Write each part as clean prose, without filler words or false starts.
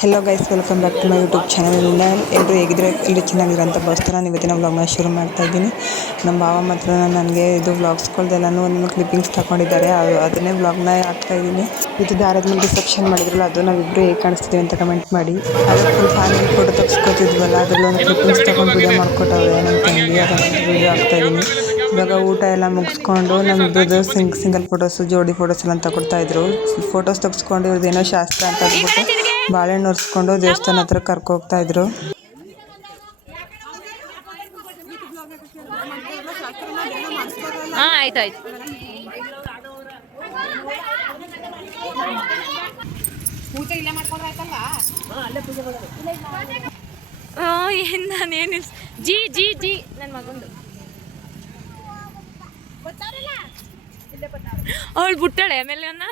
Hello guys, welcome back to my YouTube channel. ಎಲ್ಲರೂ ಹೇಗಿದ್ರೆ ಎಲ್ಲರೂ ಚೆನ್ನಾಗಿರೋ ಅಂತ ಭಾವಿಸ್ತಾರೆ. ನಾನು ಇವತ್ತಿನ ವ್ಲಾಗ್ನ ಶುರು ಮಾಡ್ತಾ ಇದ್ದೀನಿ. ನಮ್ಮ ಭಾವ ಮಾತ್ರ ನನಗೆ ಇದು ವ್ಲಾಗ್ಸ್ಗಳ್ದೆಲ್ಲನೂ ಒಂದೊಂದು ಕ್ಲಿಪ್ಪಿಂಗ್ಸ್ ತಗೊಂಡಿದ್ದಾರೆ, ಅದನ್ನೇ ವ್ಲಾಗ್ನ ಹಾಕ್ತಾ ಇದ್ದೀನಿ. ಇದು ದಾರದ ಮೇಲೆ ರಿಸೆಪ್ಷನ್ ಮಾಡಿದ್ರಲ್ಲ, ಅದು ನಾವಿಬ್ಬರು ಹೇಗೆ ಕಾಣಿಸ್ತೀವಿ ಅಂತ ಕಮೆಂಟ್ ಮಾಡಿ. ಹಾಗೆ ಫುಲ್ ಫ್ಯಾಮಿಲಿ ಫೋಟೋ ತೆಗೆಸ್ಕೊತಿದ್ವಲ್ಲ, ಅದರಲ್ಲಿ ಒಂದು ಕ್ಲಿಪ್ಪಿಂಗ್ಸ್ ತಗೊಂಡು ವಿಡಿಯೋ ಮಾಡ್ಕೊಟ್ಟವ್ರೆ ನನ್ನ ತಂಗಿ, ಅದನ್ನು ವಿಡಿಯೋ ಹಾಕ್ತಾ ಇದ್ದೀನಿ. ಇವಾಗ ಊಟ ಎಲ್ಲ ಮುಗಿಸ್ಕೊಂಡು ನಮ್ಮಿಬ್ಬರದ್ದು ಸಿಂಗಲ್ ಫೋಟೋಸು, ಜೋಡಿ ಫೋಟೋಸ್ ಎಲ್ಲ ತಗೊಳ್ತಾ ಇದ್ರು. ಫೋಟೋಸ್ ತೆಗೆಸ್ಕೊಂಡು ಇವ್ರದ್ದೇನೋ ಶಾಸ್ತ್ರ ಅಂತ ಅಂದ್ಬಿಟ್ಟು ಬಾಳೆಹಣ್ಣು ಒರೆಸ್ಕೊಂಡು ದೇವಸ್ಥಾನ ಹತ್ರ ಕರ್ಕೊ ಹೋಗ್ತಾ ಇದ್ರು. ಆಯ್ತಾಯ್ತು. ನಾನೇನು ಜಿ ಜಿ ಜಿ ನನ್ನ ಮಗಂದು ಅವಳು ಬಿಟ್ಟಾಳೆ ಆಮೇಲೆ ಅನ್ನ.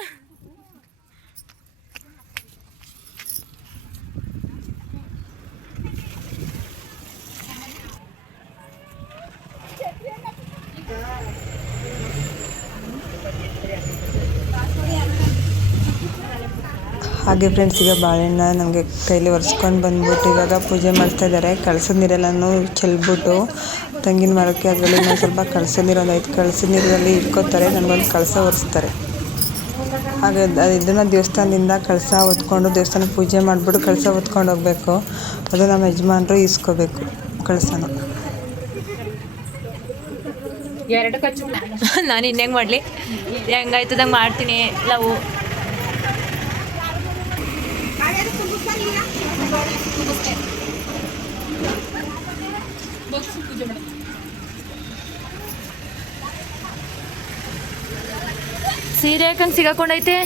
ಹಾಗೆ ಫ್ರೆಂಡ್ಸ್, ಈಗ ಬಾಳೆಹಣ್ಣ ನಮಗೆ ಕೈಲಿ ಒರೆಸ್ಕೊಂಡು ಬಂದ್ಬಿಟ್ಟು ಇವಾಗ ಪೂಜೆ ಮಾಡ್ತಾ ಇದ್ದಾರೆ. ಕಳಸದ ನೀರೆಲ್ಲನೂ ಚೆಲ್ಬಿಟ್ಟು ತೆಂಗಿನ ಮರಕ್ಕೆ ಅದರಲ್ಲಿ ಇನ್ನೊಂದು ಸ್ವಲ್ಪ ಕಳಸದ ನೀರು, ಒಂದು 5 ಕಳಸದ ನೀರಲ್ಲಿ ಇಟ್ಕೋತಾರೆ. ನನಗೊಂದು ಕಳಸ ಒರೆಸ್ತಾರೆ. ಹಾಗೆ ಇದನ್ನು ದೇವಸ್ಥಾನದಿಂದ ಕಳಸ ಹೊತ್ಕೊಂಡು ದೇವಸ್ಥಾನ ಪೂಜೆ ಮಾಡಿಬಿಟ್ಟು ಕಳಸ ಹೊತ್ಕೊಂಡು ಹೋಗಬೇಕು. ಅದು ನಮ್ಮ ಯಜಮಾನರು ಈಸ್ಕೋಬೇಕು ಕಳಸನ. ನಾನು ಇನ್ನೇಂಗೆ ಮಾಡಲಿ, ಹೆಂಗಾಯ್ತದಂಗೆ ಮಾಡ್ತೀನಿ. ಲವ್ ಸೀರೆ ಯಾಕಂಗೆ ಸಿಗಾಕೊಂಡೈತೆ.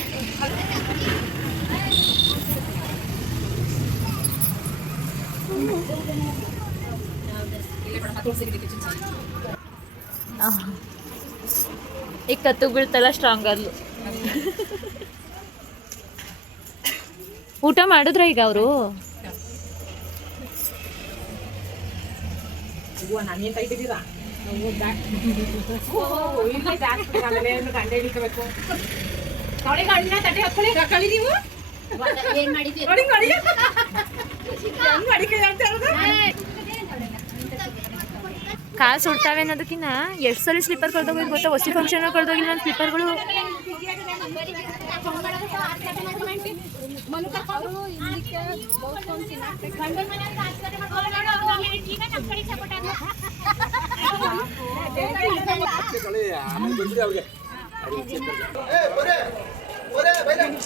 ಈಗ ಕತ್ತು ಬೀಳ್ತಲ್ಲ, ಸ್ಟ್ರಾಂಗ್ ಆದ್ಲು. ಊಟ ಮಾಡಿದ್ರ ಈಗ ಅವರು? ಕಾಲು ಸುಡ್ತಾವೆ ಅನ್ನೋದಕ್ಕಿಂತ ಎಷ್ಟು ಸಲ ಸ್ಲಿಪ್ಪರ್ ಕಳ್ದೋಗಿದ್ ಗೊತ್ತಾ? ಹೊಸ ಫಂಕ್ಷನ್ ಕಳ್ದೋಗಿಲ್ಲ ನನ್ನ ಸ್ಲಿಪ್ಪರ್ಗಳು.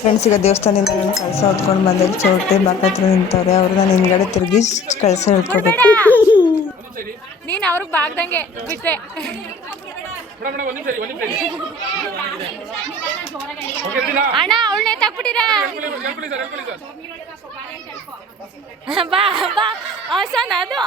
ಫ್ರೆಂಡ್ಸ್, ಈಗ ದೇವಸ್ಥಾನದಿಂದ ನಾನು ಕಳಸ ಹೊತ್ಕೊಂಡು ಬಂದಾಗ ಚೌಟ್ರಿ ಬಾಕ ಹತ್ರ ನಿಂತವ್ರೆ. ಅವರು ನಾನು ಹಿಂದ್ಗಡೆ ತಿರುಗಿ ಕಳಸ ಹೇಳ್ಕೋಬೇಕು. ನೀನು ಅವ್ರಿಗೆ ಬಾಗ್ದಂಗೆ ಬಿಟ್ಟೆ. ಅಣ್ಣ ಅವಳನ್ನೇ ತಕ್ಬಿಟ್ಟಿರಾ? ಬಾ ಬಾ ಹೊಸನ ಅದು.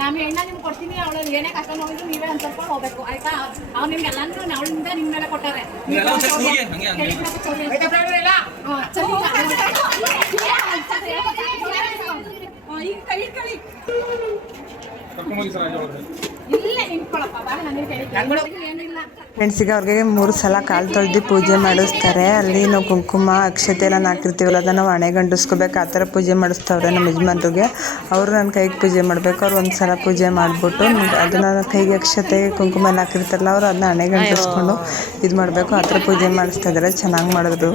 ನಮ್ಮ ಹೆಣ್ಣ ನಿಮ್ಗೆ ಕೊಡ್ತೀನಿ, ಅವಳಲ್ಲಿ ಏನೇ ಕಷ್ಟ ನೋಡಿದ್ರು ನೀವೇ ಅನ್ಸ್ಕೊಂಡು ಹೋಗ್ಬೇಕು, ಆಯ್ತಾ? ಅವ್ರು ನಿಮ್ಗೆಲ್ಲಂದ್ರೂ ಅವಳಿಂದ ನಿಮ್ಮ ಮೇಲೆ ಕೊಟ್ಟಾರೆ. ಫ್ರೆಂಡ್ಸ್, ಈಗ ಅವ್ರಿಗೆ 3 ಸಲ ಕಾಲು ತೊಳೆದು ಪೂಜೆ ಮಾಡಿಸ್ತಾರೆ. ಅಲ್ಲಿ ನಾವು ಕುಂಕುಮ ಅಕ್ಷತೆ ಎಲ್ಲ ಹಾಕಿರ್ತೀವಲ್ಲ, ಅದನ್ನು ನಾವು ಹಣೆ ಗಂಟಿಸ್ಕೋಬೇಕು. ಆ ಥರ ಪೂಜೆ ಮಾಡಿಸ್ತಾವ್ರೆ ನಮ್ಮ ಯಜಮಾನ್ರಿಗೆ. ಅವರು ನನ್ನ ಕೈಗೆ ಪೂಜೆ ಮಾಡಬೇಕು. ಅವ್ರು 1 ಸಲ ಪೂಜೆ ಮಾಡಿಬಿಟ್ಟು ಅದನ್ನು ಕೈಗೆ ಅಕ್ಷತೆ ಕುಂಕುಮ ಎಲ್ಲ ಹಾಕಿರ್ತಾರಲ್ಲ, ಅವ್ರು ಅದನ್ನ ಹಣೆ ಗಂಟಿಸ್ಕೊಂಡು ಇದು ಮಾಡಬೇಕು. ಆ ಥರ ಪೂಜೆ ಮಾಡಿಸ್ತಾ ಇದ್ದಾರೆ. ಚೆನ್ನಾಗಿ ಮಾಡಿದ್ರು.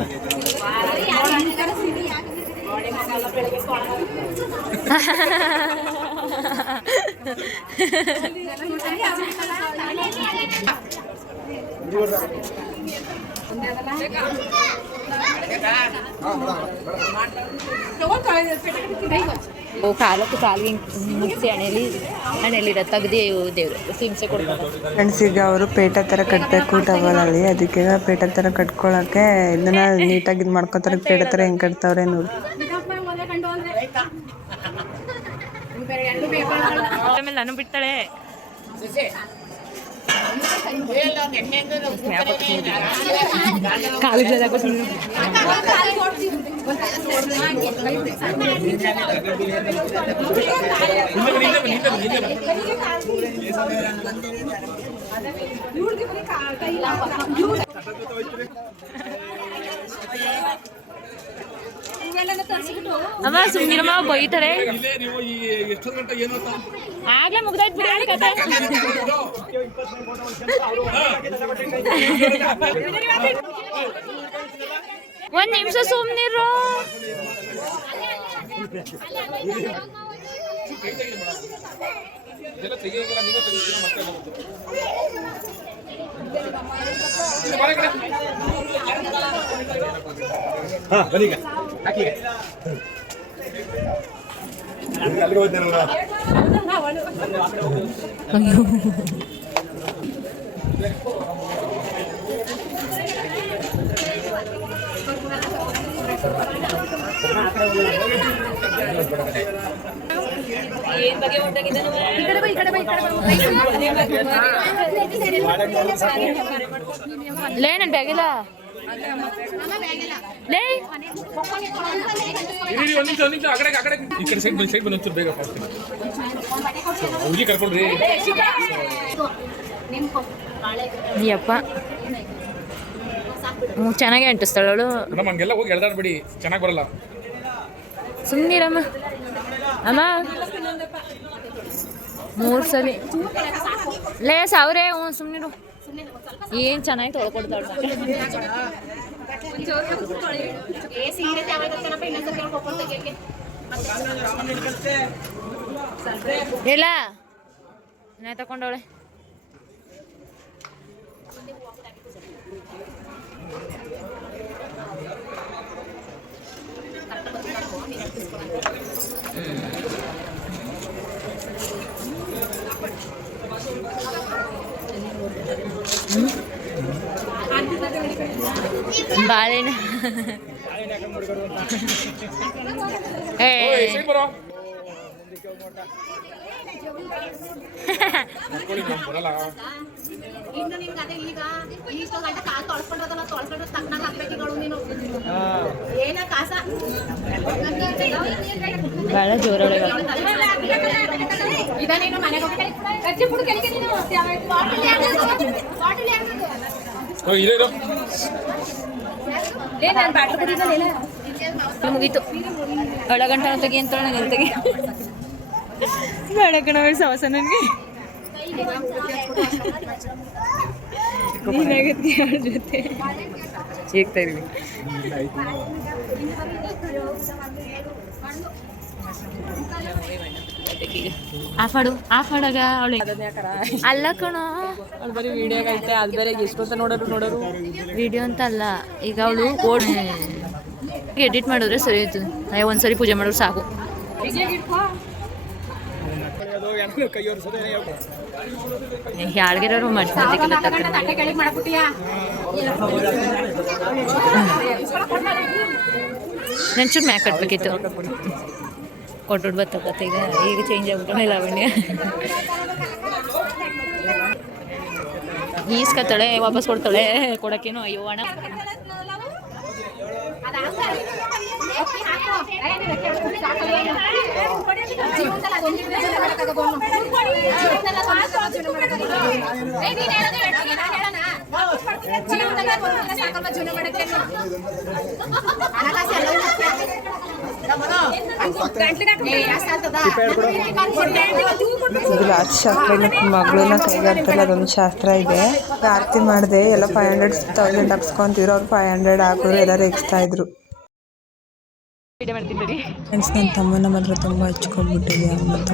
ಕಾಲಕ್ಕೆ ಕಾಲಿಗೆ ಮುಗಿಸಿ ಹಣೆಯಲ್ಲಿ ತೆಗ್ದು ದೇವ್ರು ಹಿಂಸೆ ಕೊಡ್ತಾರೆ. ಫ್ರೆಂಡ್ಸ್, ಈಗ ಅವರು ಪೇಟ ಥರ ಕಟ್ಟಬೇಕು ಟವಲಲ್ಲಿ. ಅದಕ್ಕೆ ಪೇಟ ಥರ ಕಟ್ಕೊಳ್ಳೋಕ್ಕೆ ಇದನ್ನ ನೀಟಾಗಿ ಇದು ಮಾಡ್ಕೊತಾರೆ. ಪೇಟ ಥರ ಹೆಂಗೆ ಕಟ್ತಾವ್ರೆ ನೋಡಿ. ಆಮೇಲೆ ನಾನು ಬಿಡ್ತಾಳೆ. ಅಮ್ಮ ಸುಮ್ಮನಿರಮ್ಮ ಬೈತಾರೆ ಆಗ್ಲೇ ಮುಗ್ದಾಯ್ತು ಬಿಡಿ ಕತೆ ಒಂದ್ ನಿಮಿಷ ಸುಮ್ಮನಿರು ಲೇ ನನ್ ಬ್ಯಾಗಿಲ್ಲ ಲೇ ಯಪ್ಪ ಚೆನ್ನಾಗಿ ಅಂಟಿಸ್ತಾಳ ಅವಳು ಹಂಗೆಲ್ಲ ಹೋಗಿ ಎಳ್ದಾಡ್ಬಿಡಿ ಚೆನ್ನಾಗಿ ಬರಲ್ಲ ಸುಮ್ಮನಿರಮ್ಮ ಅಮ್ಮ 3 ಸಲ ಲೇ ಸಾವಿರೇ ಸುಮ್ಮನಿರು ಏನು ಚೆನ್ನಾಗಿ ತೊಳ್ಕೊಡ್ತಾಳ ಇಲ್ಲ ನಾ ತಕೊಂಡವಳೆ ಬಾಳೆಹಣ್ಣು ಇನ್ನು ನಿನ್ಗೆ ಅದೇ ಈಗ ಇಷ್ಟು ಗಂಟೆ ಕಾಲು ತೊಳ್ಸ್ಕೊಂಡ್ರದಲ್ಲ ತೊಳ್ಸ್ಕೊಂಡ್ರೆ ತಕ್ಕನಾಗ ಹಾಕ್ಬೇಕಿಗಳು ನೀನು ಏನ ಕಾಸ ಭಾಳ ಜೋರೊಳಗೆ ಇದ ನೀನು ಮನೆಗೆ ಮುಗೀತು ಒಳಗಂಟ ತೆಗಿ ಅಂತ ನನಗೆ ತೆಗಿ ಬೇಡ ಕಣ ಸವಸ ನನಗೆ ಏನಾಗತ್ತೆ ಯಾರ ಜೊತೆ ಸಿಗ್ತಾ ಇರ್ವಿ ಆಫಾಡಾಗ ಅವಳು ಅಲ್ಲ ಕಣೋ ಅದು ಬರೀ ವಿಡಿಯೋ ಐತೆ ಅದು ಬೇರೆ ಎಷ್ಟು ಅಂತ ನೋಡೋರು ವಿಡಿಯೋ ಅಂತ ಅಲ್ಲ ಈಗ ಅವಳು ಓಡ್ ಎಡಿಟ್ ಮಾಡಿದ್ರೆ ಸರಿ ಆಯ್ತು ಒಂದ್ಸರಿ ಪೂಜೆ ಮಾಡೋರು ಸಾಕು ಯಾರಿಗಾರು ಮಾಡ್ತೀನಿ ನಂಚೂರು ಮ್ಯಾಕ್ ಕಟ್ಬೇಕಿತ್ತು ಕೊಟ್ಟು ಬರ್ತಕತ್ತೆ ಈಗ ಚೇಂಜ್ ಆಗ್ಬಿಟ್ಟು ಲಾವಣ್ಯ ಈಸ್ಕತ್ತಾಳೆ ವಾಪಸ್ ಕೊಡ್ತಾಳೆ ಕೊಡೋಕ್ಕೇನು ಅಯ್ಯೋ ಅಣ್ಣ ಇದು ಲಾಸ್ಟ್ ಶಾಸ್ತ್ರ ಮಗಳನ್ನ ಕೈಗಾಡ್ತಲ್ಲ ಅದೊಂದು ಶಾಸ್ತ್ರ ಇದೆ. ಆರತಿ ಮಾಡಿದೆ ಎಲ್ಲ 500,000 ಹಾಕ್ಸ್ಕೊಂತಿದ್ರು. ಅವ್ರು 500 ಹಾಕಿದ್ರು, ಎಲ್ಲರೂ ಎಕ್ಸ್ತಾ ಇದ್ರು. ಫ್ರೆಂಡ್ಸ್, ನನ್ನ ತಮ್ಮನ ಮಾತ್ರ ತುಂಬ ಹಚ್ಕೊಂಡ್ಬಿಟ್ಟಿದೆ. ಮತ್ತು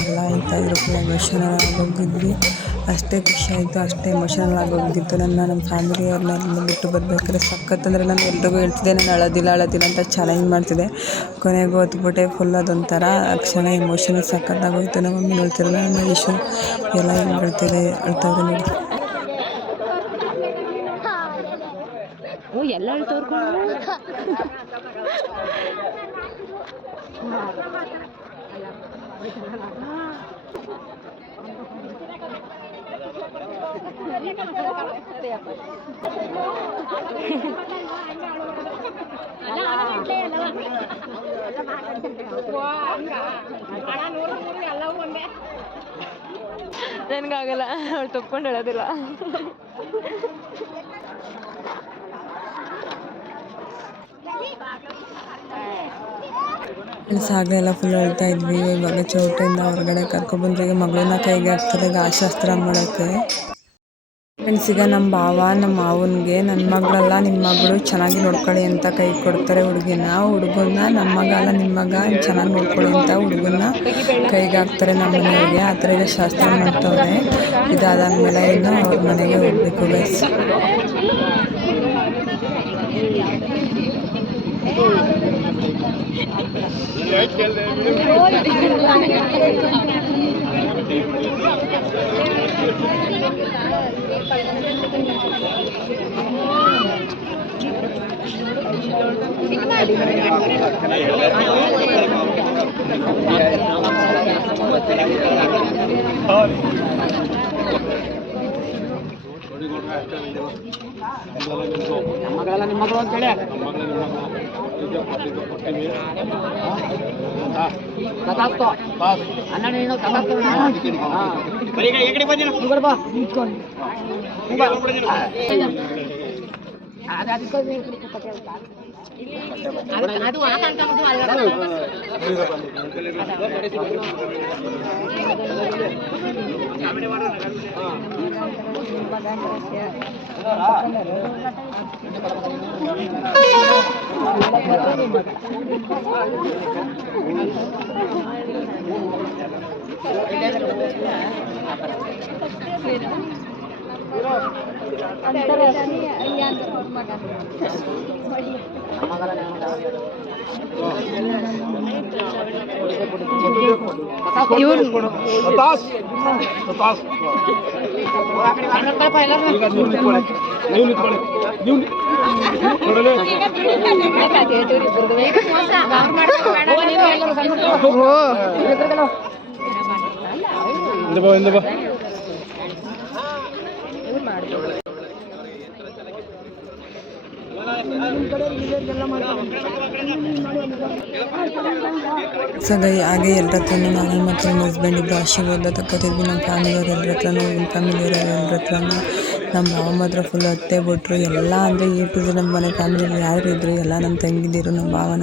ಎಲ್ಲ ಆಯ್ತಾ ಇದ್ರು, ಫುಲ್ ಎಮೋಷನಲ್ ಆಗೋಗಿದ್ವಿ. ಅಷ್ಟೇ ಖುಷಿ ಆಯಿತು, ಅಷ್ಟೇ ಎಮೋಷನಲ್ ಆಗೋಗಿತ್ತು. ನಮ್ಮ ಫ್ಯಾಮಿಲಿಯವ್ರನ್ನೆಲ್ಲ ಬಿಟ್ಟು ಬರ್ಬೇಕಾದ್ರೆ ಸಖತ್ತಂದರೆ ನಾನು ಎಲ್ರಿಗೂ ಹೇಳ್ತಿದ್ದೆ, ನಾನು ಅಳೋದಿಲ್ಲ ಅಂತ ಚಾಲೆಂಜ್ ಮಾಡ್ತಿದ್ದೆ. ಕೊನೆಗೂ ಹೊತ್ಬಿಟ್ಟೆ ಫುಲ್ ಅದೊಂಥರ ಕ್ಷಣ ಎಮೋಷನಲ್ ಸಖತ್ತಾಗೋಯ್ತು. ನಮ್ಮ ಮಮ್ಮಿ ಹೇಳ್ತಿರಲ್ಲ, ಮಹೇಶು ಎಲ್ಲ ಹೆಂಗೆ ಹೇಳ್ತಿದೆ ಅಳ್ತವ್ರೆ ನೋಡಿ. ಎಲ್ಲ ತೋರ್ಕೊಂಡು ನನಗಾಗಲ್ಲ, ಅವಳು ತಪ್ಕೊಂಡು ಹೇಳೋದಿಲ್ಲ. ಸಾಗ ಎಲ್ಲ ಫುಲ್ ಅಳ್ತಾ ಇದ್ವಿ. ಇವಾಗ ಚೌಟ್ರಿಂದ ಹೊರಗಡೆ ಕರ್ಕೊಬಂದ್ರೆ ಈಗ ಮಗಳನ್ನ ಕೈಗೆ ಹಾಕ್ತಾರೆ ಗಾಶಾಸ್ತ್ರ ಮಾಡೋಕ್ಕೆ. ಫ್ರೆಂಡ್ಸ್, ಈಗ ನಮ್ಮ ಭಾವ ನಮ್ಮ ಮಾವನಿಗೆ ನನ್ನ ಮಗಳಲ್ಲ ನಿಮ್ಮ ಮಗಳು ಚೆನ್ನಾಗಿ ನೋಡ್ಕೊಳ್ಳಿ ಅಂತ ಕೈ ಕೊಡ್ತಾರೆ ಹುಡುಗಿನ. ಹುಡುಗನ್ನ ನಮ್ಮ ಮಗ ಅಲ್ಲ ನಿಮ್ಮ ಮಗ ಚೆನ್ನಾಗಿ ನೋಡ್ಕೊಳ್ಳಿ ಅಂತ ಹುಡುಗನ್ನ ಕೈಗೆ ಹಾಕ್ತಾರೆ ನಮ್ಮ ಮನೆಯವ್ರಿಗೆ. ಆ ಥರ ಈಗ ಶಾಸ್ತ್ರ ಮಾಡ್ತವ್ರೆ. ಇದಾದಾದ್ಮೇಲೆ ಇನ್ನು ಅವ್ರ ಮನೆಗೆ ಹೋಗ್ಬೇಕು ಗೈಸ್. ಸೊ ಹಾಗೆ ಎಲ್ಲರ ಹತ್ರನೂ ನಾನು ಮತ್ತು ನಮ್ಮ ಹಸ್ಬೆಂಡ್ ಇಬ್ಬರು ಆಶೀರ್ವಾದ ತಗೋತಿದ್ವಿ. ನಮ್ಮ ಫ್ಯಾಮಿಲಿಯವ್ರು ಎಲ್ಲರ ಹತ್ರನೂ ಫ್ಯಾಮಿಲಿಯವ್ರು ಎಲ್ಲರ ಹತ್ರನೂ ನಮ್ಮ ಮಾವ ಮಾತ್ರ ಫುಲ್ ಅತ್ತೆ ಬಿಟ್ರು ಎಲ್ಲ ಅಂದರೆ ನಮ್ಮ ಮನೆ ಫ್ಯಾಮಿಲಿಯಲ್ಲಿ ಯಾರು ಇದ್ದರು ಎಲ್ಲ ನನ್ನ ತಂಗಿದಿರು ನಮ್ಮ ಭಾವನ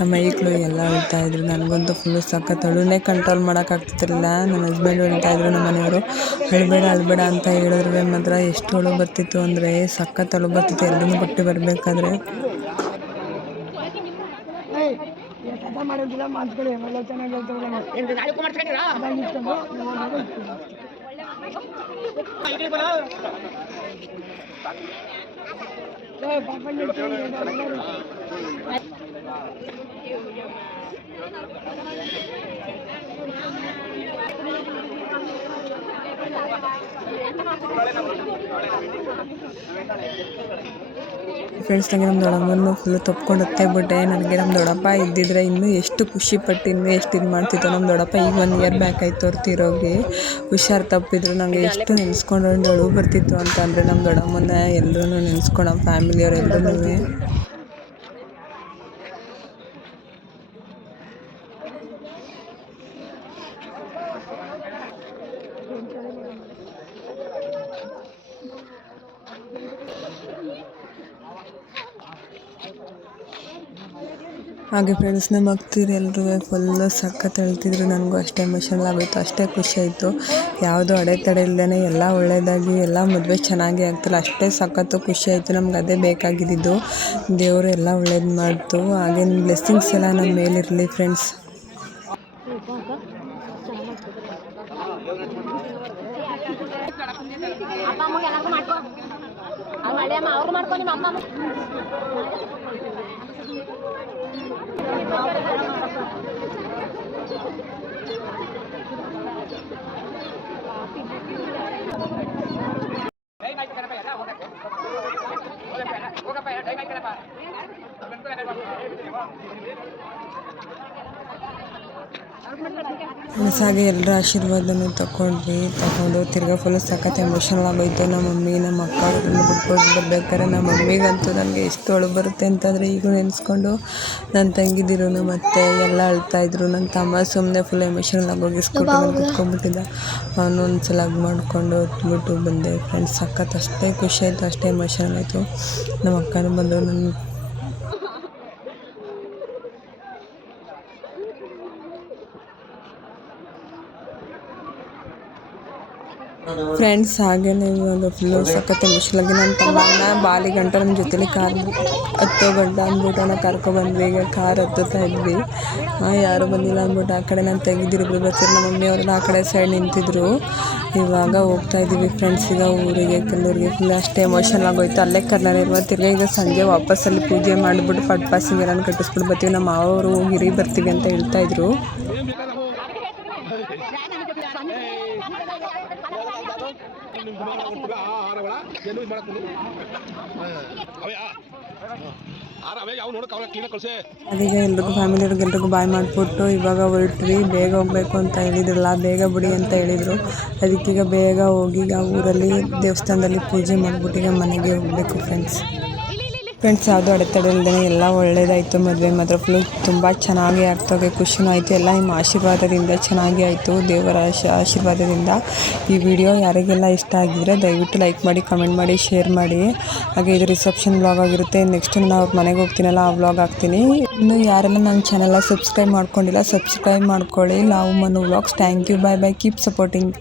ನಮ್ಮ ಐಕ್ಳು ಎಲ್ಲ ಹೇಳ್ತಾಯಿದ್ರು. ನನಗಂತೂ ಫುಲ್ಲು ಸಖತ್ ಅಳುನೇ ಕಂಟ್ರೋಲ್ ಮಾಡೋಕ್ಕಾಗ್ತಿರಲಿಲ್ಲ. ನನ್ನ ಹಸ್ಬೆಂಡ್ ಹೇಳ್ತಾಯಿದ್ರು ನಮ್ಮ ಮನೆಯವರು ಅಳಬೇಡ ಅಂತ ಹೇಳಿದ್ರೆ ಮಾತ್ರ ಎಷ್ಟು ಅಳು ಬರ್ತಿತ್ತು ಅಂದರೆ ಸಖತ್ ಅಳು ಬರ್ತಿತ್ತು ಎಲ್ಲರೂ ಬಿಟ್ಟು ಬರಬೇಕಾದ್ರೆ. ಫ್ರೆಂಡ್ಸ್, ನನಗೆ ನಮ್ಮ ದೊಡ್ಡಮ್ಮನ್ನು ಫುಲ್ಲು ತಪ್ಕೊಂಡು ಬಿಟ್ಟೆ. ನನಗೆ ನಮ್ಮ ದೊಡ್ಡಪ್ಪ ಇದ್ದಿದ್ರೆ ಇನ್ನೂ ಎಷ್ಟು ಖುಷಿ ಪಟ್ಟು ಇನ್ನೂ ಎಷ್ಟು ಇದು ಮಾಡ್ತಿತ್ತು. ನಮ್ಮ ದೊಡ್ಡಪ್ಪ ಈಗ 1 ಇಯರ್ ಬ್ಯಾಕ್ ಆಯ್ತು ಅವ್ರು ಹುಷಾರು ತಪ್ಪಿದ್ರು. ನನಗೆ ಎಷ್ಟು ನೆನೆಸ್ಕೊಂಡು ಅಳು ಬರ್ತಿತ್ತು ಅಂತ ಅಂದರೆ ನಮ್ಮ ದೊಡ್ಡಮ್ಮನ ಎಲ್ಲರೂ ನೆನೆಸ್ಕೊಂಡು ನಮ್ಮ ಫ್ಯಾಮಿಲಿಯವ್ರು ಎಲ್ಲರೂ. ಹಾಗೆ ಫ್ರೆಂಡ್ಸ್, ನಮ್ಮ ಅಕ್ತಿರು ಎಲ್ಲರೂ ಫುಲ್ಲು ಸಖತ್ ಹೇಳ್ತಿದ್ರು. ನನಗೂ ಅಷ್ಟೇ ಎಮೋಷನಲ್ ಆಗೋಯಿತು, ಅಷ್ಟೇ ಖುಷಿ ಆಯಿತು. ಯಾವುದೋ ಅಡೆತಡೆ ಇಲ್ಲದೇ ಎಲ್ಲ ಒಳ್ಳೆಯದಾಗಿ ಎಲ್ಲ ಮದುವೆ ಚೆನ್ನಾಗಿ ಆಗ್ತಿಲ್ಲ, ಅಷ್ಟೇ ಸಖತ್ತು ಖುಷಿ ಆಯಿತು. ನಮ್ಗೆ ಅದೇ ಬೇಕಾಗಿದ್ದು. ದೇವರು ಎಲ್ಲ ಒಳ್ಳೇದು ಮಾಡ್ತು. ಹಾಗೆ ನಿಮ್ಮ ಬ್ಲೆಸ್ಸಿಂಗ್ಸ್ ಎಲ್ಲ ನಮ್ಮ ಮೇಲಿರಲಿ ಫ್ರೆಂಡ್ಸ್. ಹಾಗೆ ಎಲ್ಲರ ಆಶೀರ್ವಾದನೂ ತಗೊಂಡು ತಿರ್ಗಾ ಫುಲ್ ಸಖತ್ ಎಮೋಷನಲ್ ಆಗೋಯ್ತು. ನಮ್ಮ ಮಮ್ಮಿ ನಮ್ಮ ಅಕ್ಕ ಅವ್ರನ್ನ ಬಿಟ್ಕೊಂಡು ಬರ್ಬೇಕಾದ್ರೆ ನಮ್ಮ ಮಮ್ಮಿಗಂತೂ ನನಗೆ ಎಷ್ಟು ಅಳು ಬರುತ್ತೆ ಅಂತಂದರೆ ಈಗ ನೆನೆಸ್ಕೊಂಡು ನನ್ನ ತಂಗಿದಿರು ಮತ್ತು ಎಲ್ಲ ಅಳ್ತಾಯಿದ್ರು. ನನ್ನ ತಮ್ಮ ಸುಮ್ಮನೆ ಫುಲ್ ಎಮೋಷನಲ್ ಆಗೋಗಿ ಸ್ಕೂಟರಲ್ಲಿ ಕುತ್ಕೊಂಡ್ಬಿಟ್ಟಿದ್ದ. ಅವನು ಒಂದು ಸಲ ಮಾಡ್ಕೊಂಡು ಹೊತ್ಬಿಟ್ಟು ಬಂದೆ ಫ್ರೆಂಡ್ಸ್. ಸಖತ್ ಅಷ್ಟೇ ಖುಷಿ ಆಯಿತು, ಅಷ್ಟೇ ಎಮೋಷನಲ್ ಆಯಿತು. ನಮ್ಮ ಅಕ್ಕನೂ ಬಂದರು. ನನ್ನ ಫ್ರೆಂಡ್ಸ್ ಹಾಗೆಯೇ ಇವಾಗ ಫುಲ್ಲು ಸಖತ್ ಎಮೋಷನಲಾಗಿ ನನ್ನ ತಮ್ಮನ ಬಾಲಿಗಂಟ ನಮ್ಮ ಜೊತೆಲಿ ಕಾರ್ ಹತ್ತೋ ಗಂಟ ಅಂದ್ಬಿಟ್ಟು ನಾವು ಕರ್ಕೊಬಂದ್ವಿ. ಈಗ ಕಾರ್ ಹತ್ತುತ್ತಾ ಇದ್ವಿ, ಯಾರೂ ಬಂದಿಲ್ಲ ಅಂದ್ಬಿಟ್ಟು ಆ ಕಡೆ ನಾನು ತೆಗೆದಿರಿಬ್ರು ಬರ್ತಾರೆ. ನಮ್ಮ ಮಮ್ಮಿ ಅವ್ರನ್ನ ಆ ಕಡೆ ಸೈಡ್ ನಿಂತಿದ್ರು. ಇವಾಗ ಹೋಗ್ತಾ ಇದ್ದೀವಿ ಫ್ರೆಂಡ್ಸ್ ಈಗ ಊರಿಗೆ, ಕೆಲವರಿಗೆ ಫುಲ್ ಅಷ್ಟೇ ಎಮೋಷನಲ್ ಆಗೋಯ್ತು. ಅಲ್ಲೇ ಕರ್ನಾಟಕ ತಿರ್ಗಿ ಈಗ ಸಂಜೆ ವಾಪಸ್ಸಲ್ಲಿ ಪೂಜೆ ಮಾಡಿಬಿಟ್ಟು ಪಟ್ಪಾಸಿಂಗೆಲ್ಲ ಕಟ್ಟಿಸ್ಬಿಟ್ಟು ಬರ್ತೀವಿ. ನಮ್ಮ ಮಾವರು ಹೋಗಿರಿ ಬರ್ತೀವಿ ಅಂತ ಹೇಳ್ತಾಯಿದ್ರು. ಅದೀಗ ಎಲ್ರಿಗೂ ಫ್ಯಾಮಿಲಿಯವ್ರಿಗೆಲ್ರಿಗೂ ಬಾಯ್ ಮಾಡಿಬಿಟ್ಟು ಇವಾಗ ಹೊರಟ್ವಿ. ಬೇಗ ಹೋಗಬೇಕು ಅಂತ ಹೇಳಿದ್ರಲ್ಲ, ಬೇಗ ಬಿಡಿ ಅಂತ ಹೇಳಿದರು. ಅದಕ್ಕೀಗ ಬೇಗ ಹೋಗಿ ಆ ಊರಲ್ಲಿ ದೇವಸ್ಥಾನದಲ್ಲಿ ಪೂಜೆ ಮಾಡಿಬಿಟ್ಟು ಈಗ ಮನೆಗೆ ಹೋಗಬೇಕು ಫ್ರೆಂಡ್ಸ್. ಯಾವುದೋ ಅಡೆತಡೆ ಇಲ್ಲದೇ ಎಲ್ಲ ಒಳ್ಳೆಯದಾಯಿತು. ಮದುವೆ ಮಾತ್ರ ಫುಲ್ಲು ತುಂಬ ಚೆನ್ನಾಗಿ ಆಗ್ತದೆ, ಖುಷಿನೂ ಆಯಿತು. ಎಲ್ಲ ನಿಮ್ಮ ಆಶೀರ್ವಾದದಿಂದ ಚೆನ್ನಾಗಿ ಆಯಿತು, ದೇವರ ಆಶೀರ್ವಾದದಿಂದ. ಈ ವಿಡಿಯೋ ಯಾರಿಗೆಲ್ಲ ಇಷ್ಟ ಆಗಿದ್ರೆ ದಯವಿಟ್ಟು ಲೈಕ್ ಮಾಡಿ, ಕಮೆಂಟ್ ಮಾಡಿ, ಶೇರ್ ಮಾಡಿ. ಹಾಗೆ ಇದು ರಿಸೆಪ್ಷನ್ ವ್ಲಾಗ್ ಆಗಿರುತ್ತೆ. ನೆಕ್ಸ್ಟ್ ನಾನು ಅವ್ರ ಮನೆಗೆ ಹೋಗ್ತೀನಲ್ಲ ಆ ವ್ಲಾಗ್ ಹಾಕ್ತೀನಿ. ಇನ್ನು ಯಾರೆಲ್ಲ ನನ್ನ ಚಾನಲ್ನ ಸಬ್ಸ್ಕ್ರೈಬ್ ಮಾಡ್ಕೊಂಡಿಲ್ಲ ಸಬ್ಸ್ಕ್ರೈಬ್ ಮಾಡ್ಕೊಳ್ಳಿ. Love Manu vlogs. Thank you, bye bye, keep supporting.